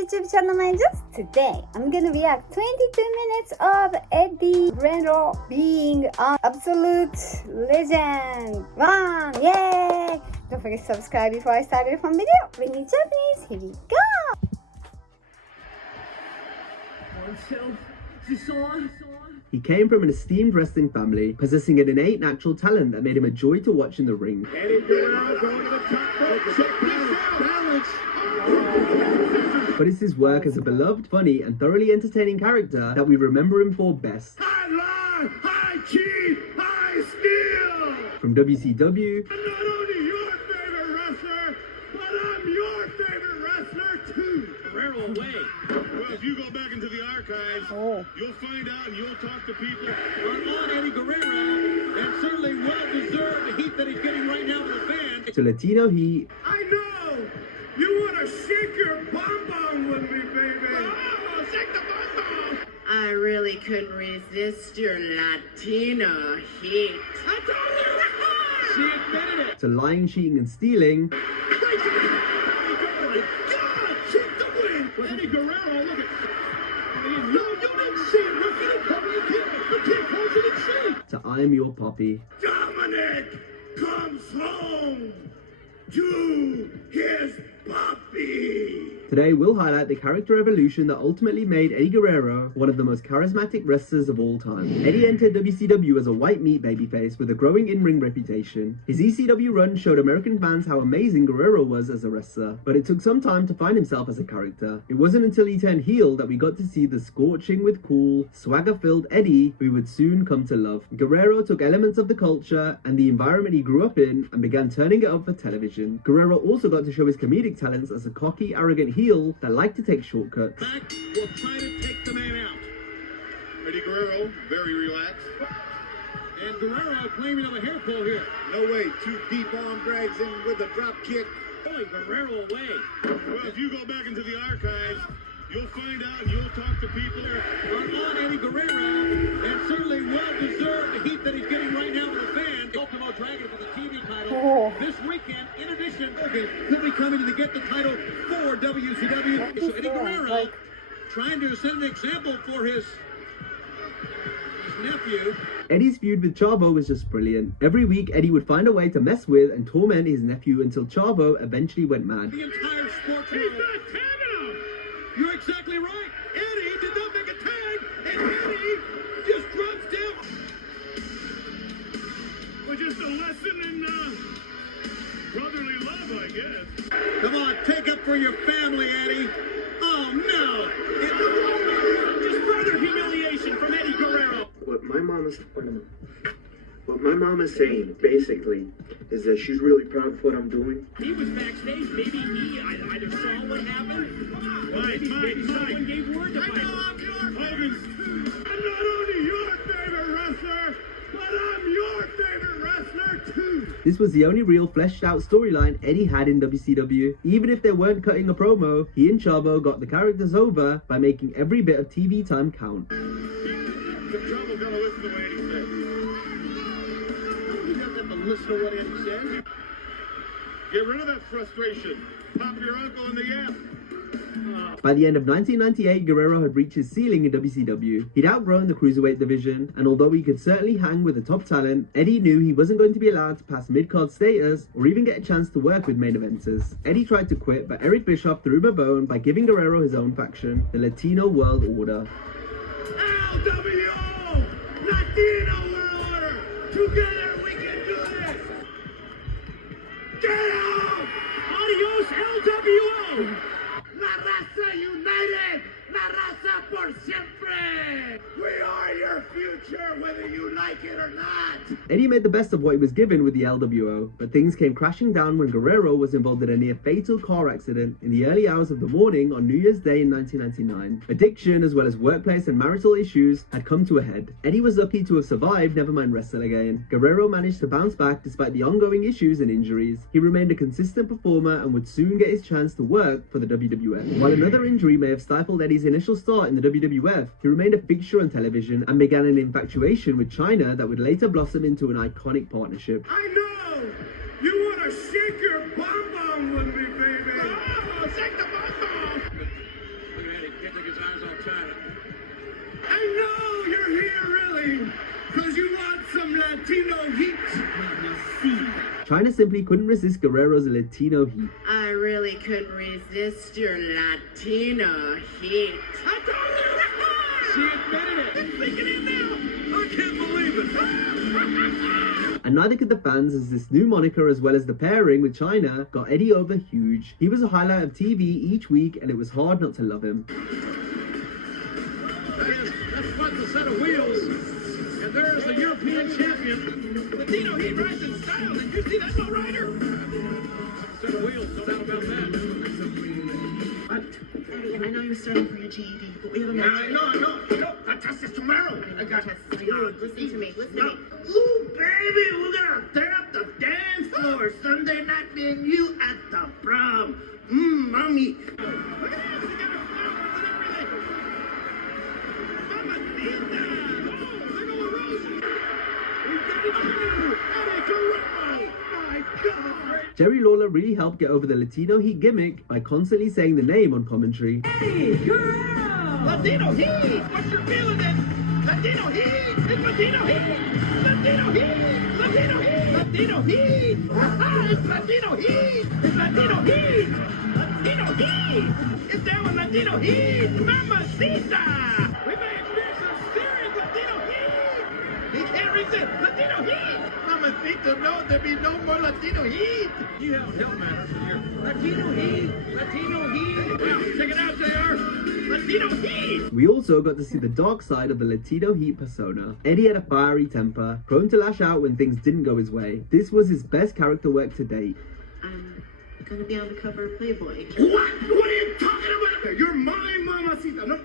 YouTube channel just today. I'm gonna react 22 minutes of Eddie Guerrero being an absolute legend. One, yay! Don't forget to subscribe before I start the fun video. Reni Japanese, here we go! He came from an esteemed wrestling family, possessing an innate natural talent that made him a joy to watch in the ring. Eddie Guerrero going to the top rope. Check this out. Balance. But it's his work as a beloved, funny, and thoroughly entertaining character that we remember him for best. I lie, I cheat, I steal. From WCW, I'm not only your favorite wrestler, but I'm your favorite wrestler too. Guerrero away. Well, if you go back into the archives, you'll find out and you'll talk to people on Eddie Guerrero, and certainly well-deserved the heat that he's getting right now with the fans. to Latino heat, I know! You want to shake your bum-bum with me, baby! Oh, shake the bum-bum! I really couldn't resist your Latino heat. I told you! She admitted it! to lying, cheating, and stealing, Oh my God! Check the win! Eddie Guerrero, look at... You didn't see it! Look at it! You can't close it and see! to I am your poppy. Dominic comes home to his puppy! Today we'll highlight the character evolution that ultimately made Eddie Guerrero one of the most charismatic wrestlers of all time. Eddie entered WCW as a white meat babyface with a growing in-ring reputation. His ECW run showed American fans how amazing Guerrero was as a wrestler, but it took some time to find himself as a character. It wasn't until he turned heel that we got to see the scorching with cool, swagger-filled Eddie we would soon come to love. Guerrero took elements of the culture and the environment he grew up in and began turning it up for television. Guerrero also got to show his comedic talents as a cocky, arrogant heel that liked to take shortcuts. Back, we'll try to take the man out. Eddie Guerrero, very relaxed. And Guerrero claiming of a hair pull here. No way, two deep arm drags in with a drop kick. Boy, Guerrero away. Well, if you go back into the archives, you'll find out and you'll talk to people on Eddie Guerrero, and certainly well-deserved the heat that he's getting right now with the fans. Ultimo Dragon for the TV title this weekend. In addition, he'll be coming to get the title for WCW. So Eddie Guerrero trying to set an example for his nephew. Eddie's feud with Chavo was just brilliant. Every week, Eddie would find a way to mess with and torment his nephew until Chavo eventually went mad. The entire sports world. He's not tagging him! You're exactly right. Eddie did not make a tag, and Eddie just drops down. Well, just a lesson in brotherly love, I guess. Come on, take up for your family, Eddie. Oh, no. Just further humiliation from Eddie Guerrero. What my mom is saying, basically, is that she's really proud of what I'm doing. He was backstage. Maybe he either saw what happened, or maybe someone gave word to fight. Hogan's. I'm not only your favorite wrestler, but I'm your favorite wrestler too. This was the only real fleshed out storyline Eddie had in WCW. Even if they weren't cutting a promo, he and Chavo got the characters over by making every bit of TV time count. The trouble's gonna listen to what Eddie says. He doesn't have to listen to what Eddie says. Get rid of that frustration. Pop your uncle in the yap. By the end of 1998, Guerrero had reached his ceiling in WCW. He'd outgrown the cruiserweight division, and although he could certainly hang with the top talent, Eddie knew he wasn't going to be allowed to pass mid-card status or even get a chance to work with main eventers. Eddie tried to quit, but Eric Bischoff threw him a bone by giving Guerrero his own faction, the Latino World Order. LWO! Latino World Order! Together we can do this! Get out! Adios, LWO! La Raza United! La Raza por siempre! We are your future, whether you like it or not! Eddie made the best of what he was given with the LWO, but things came crashing down when Guerrero was involved in a near-fatal car accident in the early hours of the morning on New Year's Day in 1999. Addiction, as well as workplace and marital issues, had come to a head. Eddie was lucky to have survived, never mind wrestle again. Guerrero managed to bounce back despite the ongoing issues and injuries. He remained a consistent performer and would soon get his chance to work for the WWF. While another injury may have stifled Eddie's initial start in the WWF, he remained a fixture on television and began an infatuation with China that would later blossom into an iconic partnership. I know! You want to shake your bum-bum with me, baby! Oh, shake the bum-bum! China simply couldn't resist Guerrero's Latino heat. I really couldn't resist your Latino heat. I told you! She admitted it! It's sinking in now! I can't believe it! And neither could the fans, as this new moniker as well as the pairing with China got Eddie over huge. He was a highlight of TV each week and it was hard not to love him. That's quite the set of wheels. And there's the European champion. Latino heat rides in style. Did you see that, low rider? Set of wheels, no doubt about that. I know you're starting for your GED, but we have a match. No. I test this tomorrow. I got Listen to me. Ooh, baby, we're gonna tear up the dance floor. Sunday night, me and you at the prom. Mommy. Look at this. They got flowers and everything. Mamacita. Oh, there go a rose. We've got it through. Eddie Guerrero. My God. Jerry Lawler really helped get over the Latino heat gimmick by constantly saying the name on commentary. Eddie Guerrero. Latino heat. What's your feeling then? Latino heat. It's Latino heat. Latino heat. Latino heat. Latino heat. It's Latino heat. It's Latino heat. Latino heat. It's down with Latino heat. Mamacita. We may experience some serious Latino heat. He can't resist Latino heat. Mamacita, no, there be no more Latino heat. You have hell manners here. Latino heat. Latino heat. Well, check it out, JR. Latino heat. We also got to see the dark side of the Latino heat persona. Eddie had a fiery temper, prone to lash out when things didn't go his way. This was his best character work to date. I'm gonna be on the cover of Playboy. What? What are you talking about? You're my mamacita. No.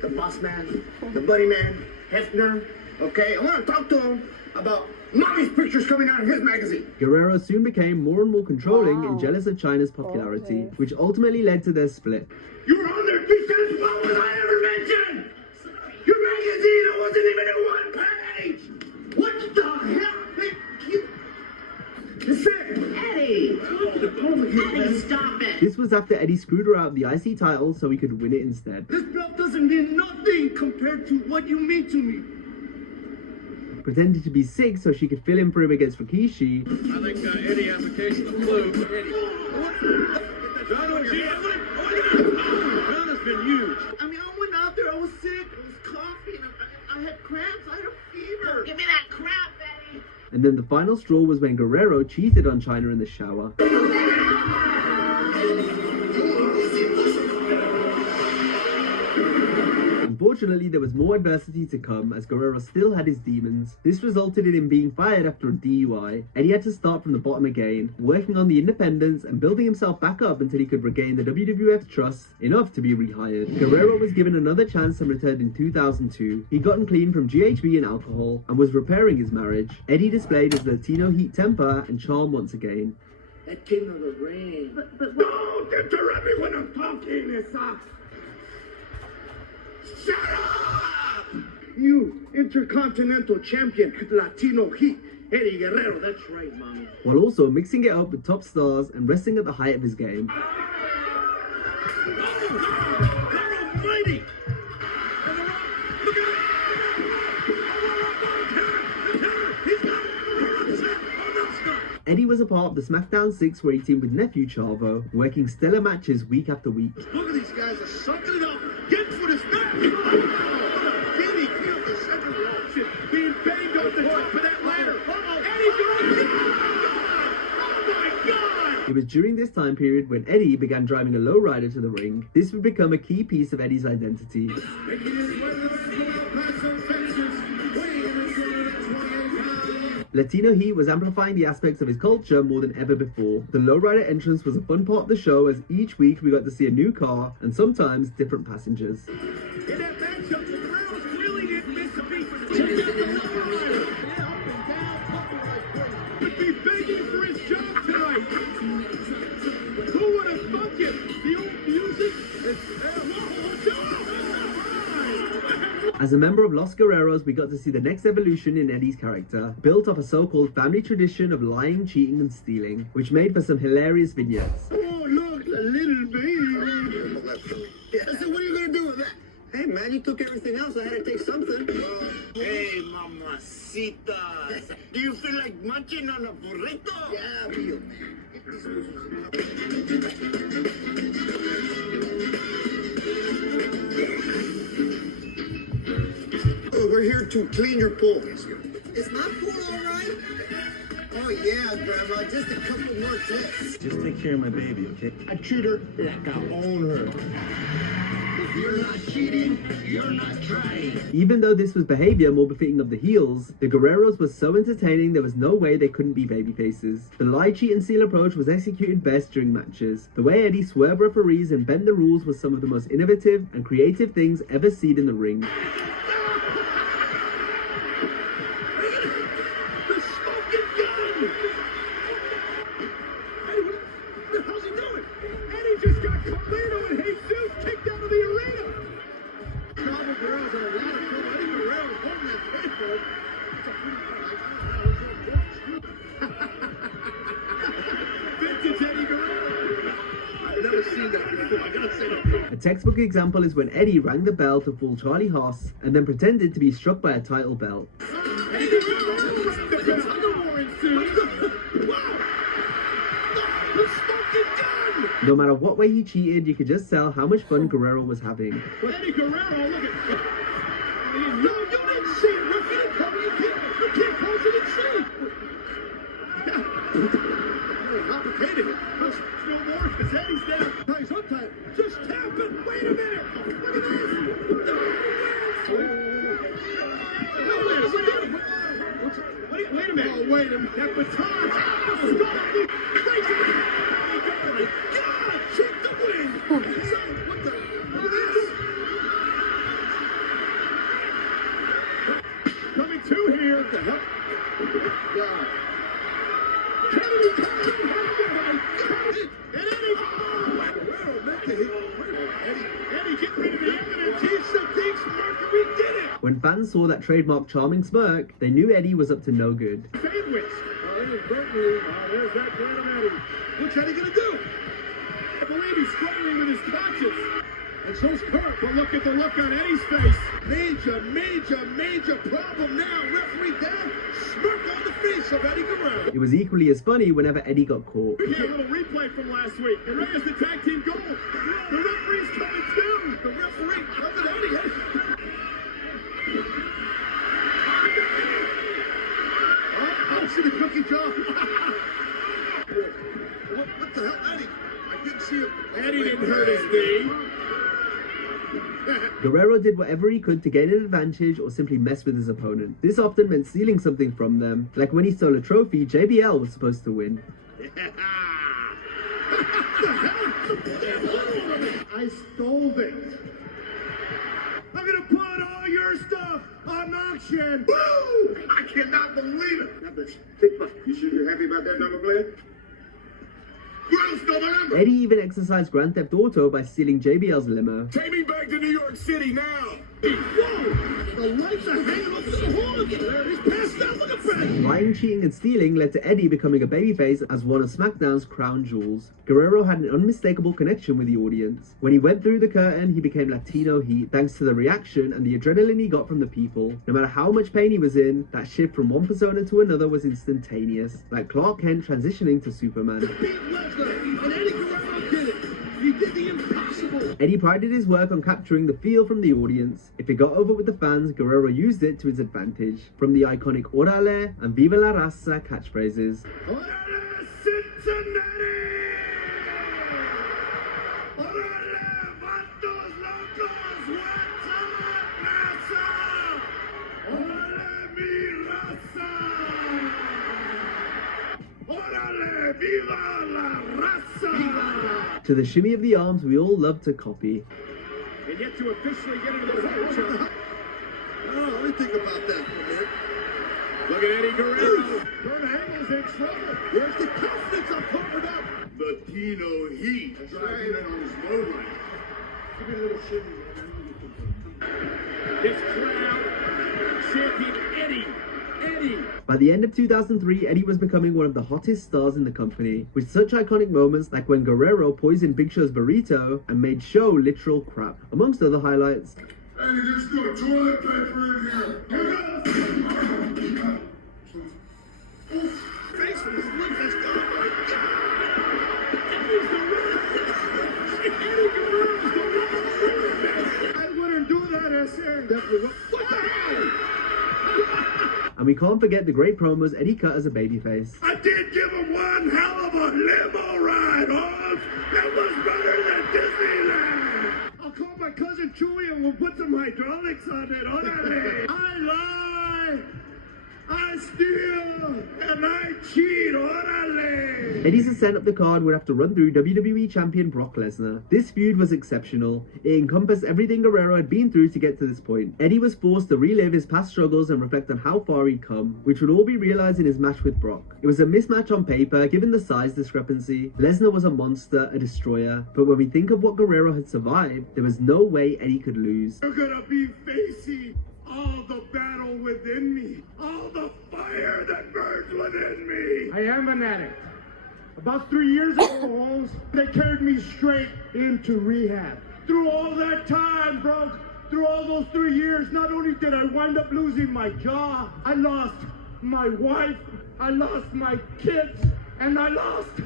The boss man, the buddy man, Hefner. Okay, I want to talk to him about mommy's pictures coming out in his magazine. Guerrero soon became more and more controlling and Wow. jealous of China's popularity, which ultimately led to their split. You were on there 3 times. What was I ever mentioned? Your magazine wasn't even in one page. What the hell? Hey, you. Eddie! Eddie, stop it! This was after Eddie screwed her out of the IC title so he could win it instead. This belt doesn't mean nothing compared to what you mean to me. Pretended to be sick so she could fill in for him against Rikishi. I think Eddie has a case of the flu. Eddie. John has been huge. I mean, I went out there, I was sick, it was coffee, and I had cramps, I had a fever. Give me that crap, Eddie! And then the final straw was when Guerrero cheated on China in the shower. Unfortunately, there was more adversity to come as Guerrero still had his demons. This resulted in him being fired after a DUI. Eddie had to start from the bottom again, working on the independence and building himself back up until he could regain the WWF's trust enough to be rehired. Guerrero was given another chance and returned in 2002. He'd gotten clean from GHB and alcohol and was repairing his marriage. Eddie displayed his Latino heat temper and charm once again. That king of the ring. But Don't interrupt me when I'm talking, Issa. Shut up! You, Intercontinental Champion, Latino Heat, Eddie Guerrero. That's right, mommy. While also mixing it up with top stars and wrestling at the height of his game. God almighty! Look at it! Eddie was a part of the SmackDown 6 where he teamed with nephew Chavo, working stellar matches week after week. Look at these guys are sucking it up. Get for this back. Did he feel the center wall? Shit, being banged off the top of that ladder. Eddie Guerrero! Oh my God! It was during this time period when Eddie began driving a lowrider to the ring. This would become a key piece of Eddie's identity. Making his way to the floor past some fences. Weighing in at 28 pounds. Latino Heat was amplifying the aspects of his culture more than ever before. The lowrider entrance was a fun part of the show as each week we got to see a new car and sometimes different passengers. In that matchup, the Guerreros really didn't miss a beat. Check out the lowrider. Yeah, up and down, pumping like crazy. Would be begging for his job tonight. Who would have thunk it? The old music is... As a member of Los Guerreros, we got to see the next evolution in Eddie's character, built off a so-called family tradition of lying, cheating, and stealing, which made for some hilarious vignettes. Oh, look, a little baby. I said, what are you going to do with that? Hey, man, man. You took everything else. I had to take something. Hey, mamacita. Do you feel like munching on a burrito? Yeah, real man. Oh, we're here to clean your pool. Is my pool all right? Oh yeah, Grandma. Just a couple more clicks. Just take care of my baby, okay? I treat her like I own her. If you're not cheating, you're not trying. Even though this was behavior more befitting of the heels, the Guerreros was so entertaining there was no way they couldn't be babyfaces. The lie, cheat and steal approach was executed best during matches. The way Eddie swerved referees and bent the rules was some of the most innovative and creative things ever seen in the ring. A textbook example is when Eddie rang the bell to fool Charlie Haas and then pretended to be struck by a title belt. No matter what way he cheated, you could just tell how much fun Guerrero was having. Eddie Guerrero, look at you didn't see it. You can't close it and see. Complicated. Let's no more because Eddie's down. Nice uptime. Just tap it. Wait a minute. Look at this. Wait a minute. Oh, wait a minute. That baton. God, check the win. What the? Look at this. Coming to here. What the hell? God. Kennedy coming to Eddie, get rid of the evidence. He's the big Mercury did it. When fans saw that trademark charming smirk, they knew Eddie was up to no good. Sandwich. There's that random Eddie. What's Eddie gonna do? I believe he's struggling with his conscience. And so's Kurt, but look at the look on Eddie's face. Major problem now. Referee down. Smirk on the face of Eddie Guerrero. It was equally as funny whenever Eddie got caught. We get a little replay from last week. And Ray has the tag team goal. The referee's coming too. The referee. Look at Eddie. Oh, see the cookie jar. What the hell, Eddie? I didn't see him. Eddie didn't hurt his knee. Guerrero did whatever he could to gain an advantage or simply mess with his opponent. This often meant stealing something from them, like when he stole a trophy JBL was supposed to win. I stole it. I'm gonna put all your stuff on auction. Woo! I cannot believe it. You should be happy about that number, player. Eddie even exercised Grand Theft Auto by stealing JBL's limo. Take me back to New York City now. Whoa! The lights are hanging off the horn. He's passed out. Look at that. Lying, cheating, and stealing led to Eddie becoming a babyface as one of SmackDown's crown jewels. Guerrero had an unmistakable connection with the audience. When he went through the curtain, he became Latino heat thanks to the reaction and the adrenaline he got from the people. No matter how much pain he was in, that shift from one persona to another was instantaneous, like Clark Kent transitioning to Superman. And Eddie Guerrero did it. He did the impossible. Eddie prided his work on capturing the feel from the audience. If it got over with the fans, Guerrero used it to his advantage. From the iconic Orale and Viva la Raza catchphrases. Orale, Cincinnati! Orale, vatos locos, what's up, raza? Orale, mi raza! Orale, viva la raza! To the shimmy of the arms we all love to copy. And yet to officially get into the match. Oh, let me think about that for a minute. Look at Eddie Guerrero. Kurt Angle's in trouble. Where's the confidence I'm covered up? Latino heat. Driving it on his low line. Give me a little shimmy. This crowd, champion Eddie. By the end of 2003, Eddie was becoming one of the hottest stars in the company, with such iconic moments like when Guerrero poisoned Big Show's burrito and made Show literal crap, amongst other highlights. Hey, there's no toilet paper in here. Thanks for this look that's gone. I wouldn't do that, S.A. Definitely. What the hell? And we can't forget the great promos Eddie cut as a babyface. I did give him one hell of a limo ride, Hogs. That was better than Disneyland. I'll call my cousin Chewy and we'll put some hydraulics on it. Orale. I lie, I steal, and I cheat. Orale. Eddie's ascent up the card would have to run through WWE Champion Brock Lesnar. This feud was exceptional. It encompassed everything Guerrero had been through to get to this point. Eddie was forced to relive his past struggles and reflect on how far he'd come, which would all be realized in his match with Brock. It was a mismatch on paper, given the size discrepancy. Lesnar was a monster, a destroyer, but when we think of what Guerrero had survived, there was no way Eddie could lose. You're gonna be facing all the battle within me, all the fire that burns within me. I am an addict. About 3 years ago, Holmes, they carried me straight into rehab. Through all that time, bro, through all those 3 years, not only did I wind up losing my job, I lost my wife, I lost my kids, and I lost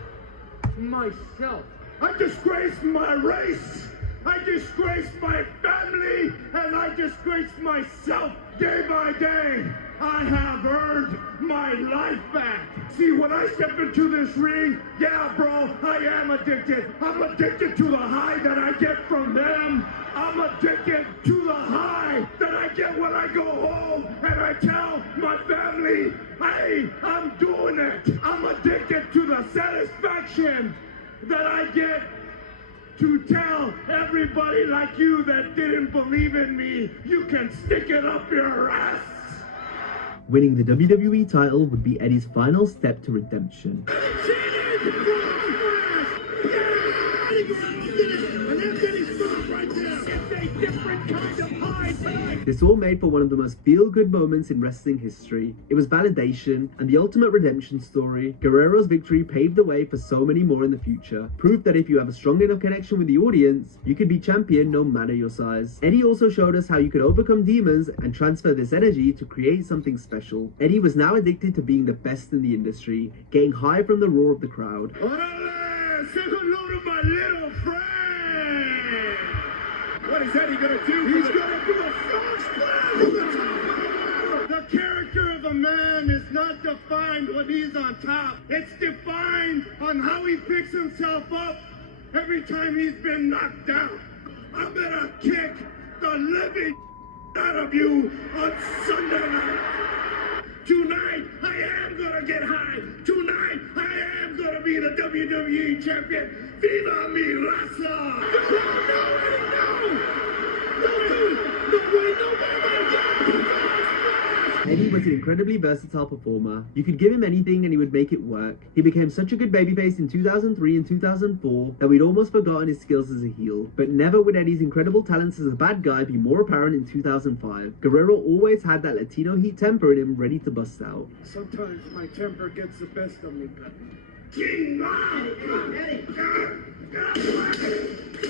myself. I disgraced my race. I disgraced my family, and I disgraced myself day by day. I have earned my life back. See, when I step into this ring, yeah, bro, I am addicted. I'm addicted to the high that I get from them. I'm addicted to the high that I get when I go home and I tell my family, hey, I'm doing it. I'm addicted to the satisfaction that I get to tell everybody like you that didn't believe in me, you can stick it up your ass. Winning the WWE title would be Eddie's final step to redemption. This all made for one of the most feel-good moments in wrestling history. It was validation and the ultimate redemption story. Guerrero's victory paved the way for so many more in the future. Proof that if you have a strong enough connection with the audience, you can be champion no matter your size. Eddie also showed us how you could overcome demons and transfer this energy to create something special. Eddie was now addicted to being the best in the industry, getting high from the roar of the crowd. Say hello to my little friend. What is Eddie gonna do? He's gonna do a frog splash on the top. The character of a man is not defined when he's on top. It's defined on how he picks himself up every time he's been knocked down. I'm gonna kick the living out of you on Sunday night. Tonight, I am gonna get high. Tonight, I am gonna be the WWE Champion. Viva mi raza! No, Eddie, no! Eddie was an incredibly versatile performer. You could give him anything and he would make it work. He became such a good babyface in 2003 and 2004 that we'd almost forgotten his skills as a heel. But never would Eddie's incredible talents as a bad guy be more apparent in 2005. Guerrero always had that Latino heat temper in him ready to bust out. Sometimes my temper gets the best of me, but... King Eddie!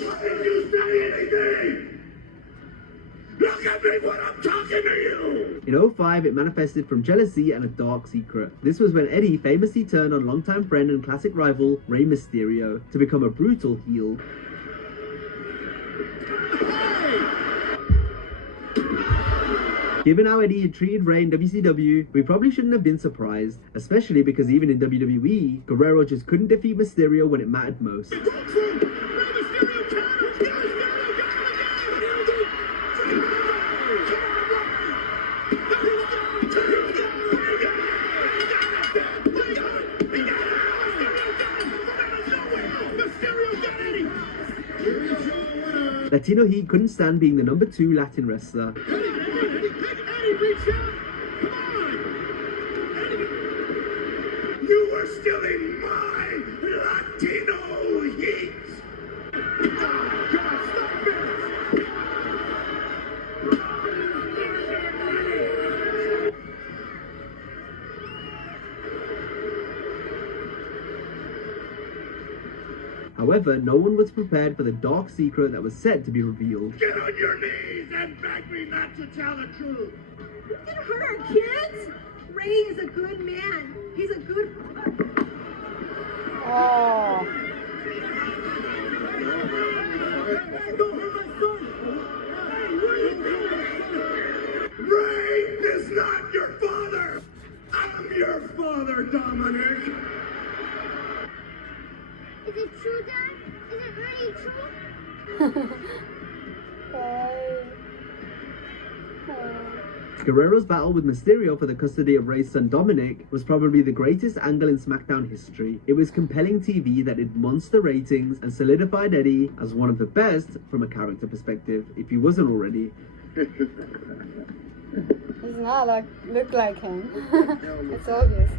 Why did you say anything? Look at me when I'm talking to you! In 2005, it manifested from jealousy and a dark secret. This was when Eddie famously turned on longtime friend and classic rival Rey Mysterio to become a brutal heel. Given how Eddie had treated Rey in WCW, we probably shouldn't have been surprised, especially because even in WWE, Guerrero just couldn't defeat Mysterio when it mattered most. Latino Heat couldn't stand being the number 2 Latin wrestler. You were still in my Latino heat! Oh, God, stop it! However, no one was prepared for the dark secret that was set to be revealed. Get on your knees and beg me not to tell the truth. You can hurt our kids. Ray is a good man. He's a good. Oh. Don't hurt my son. Ray is not your father. I'm your father, Dominic. Is it true, Dad? Is it really true? Guerrero's battle with Mysterio for the custody of Rey's son Dominic was probably the greatest angle in SmackDown history. It was compelling TV that did monster ratings and solidified Eddie as one of the best from a character perspective, if he wasn't already. He's not like look like him. It's obvious.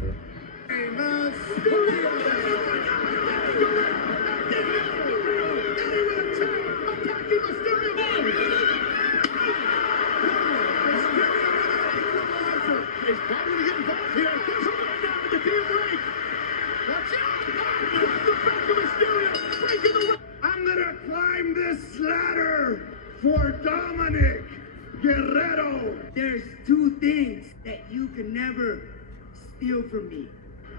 He's probably going to get involved here. There's a man down with the team break. Watch out! The back of Mysterio breaking the rope. I'm going to climb this ladder for Dominic Guerrero. There's two things that you can never steal from me.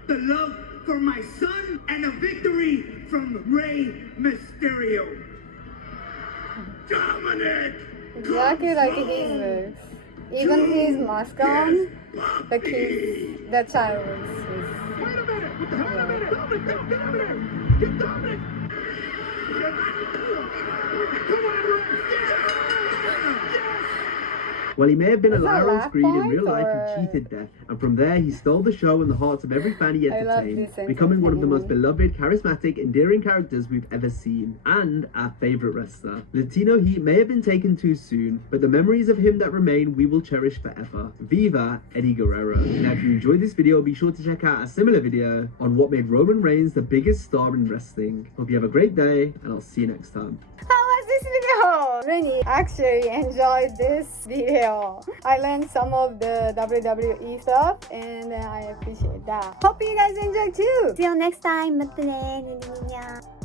The love for my son and a victory from Rey Mysterio. Dominic! Exactly like his moves. Even his mask on, the kid, the child is. Wait a minute! What the hell? Wait a minute! Dominic, no, get over there! Get Dominic! Come on, Ray! Yes! While he may have been a Is that liar on laugh screen, in point, real life or- he cheated death, and from there he stole the show and the hearts of every fan he I love entertained, this becoming one of the most entertainment. beloved, charismatic, endearing characters we've ever seen, and our favorite wrestler. Latino heat may have been taken too soon, but the memories of him that remain we will cherish forever. Viva Eddie Guerrero. Now if you enjoyed this video, be sure to check out a similar video on what made Roman Reigns the biggest star in wrestling. Hope you have a great day, and I'll see you next time. How was this video? Reni actually enjoyed this video. I learned some of the WWE stuff and I appreciate that. Hope you guys enjoyed too. See you next time. またね。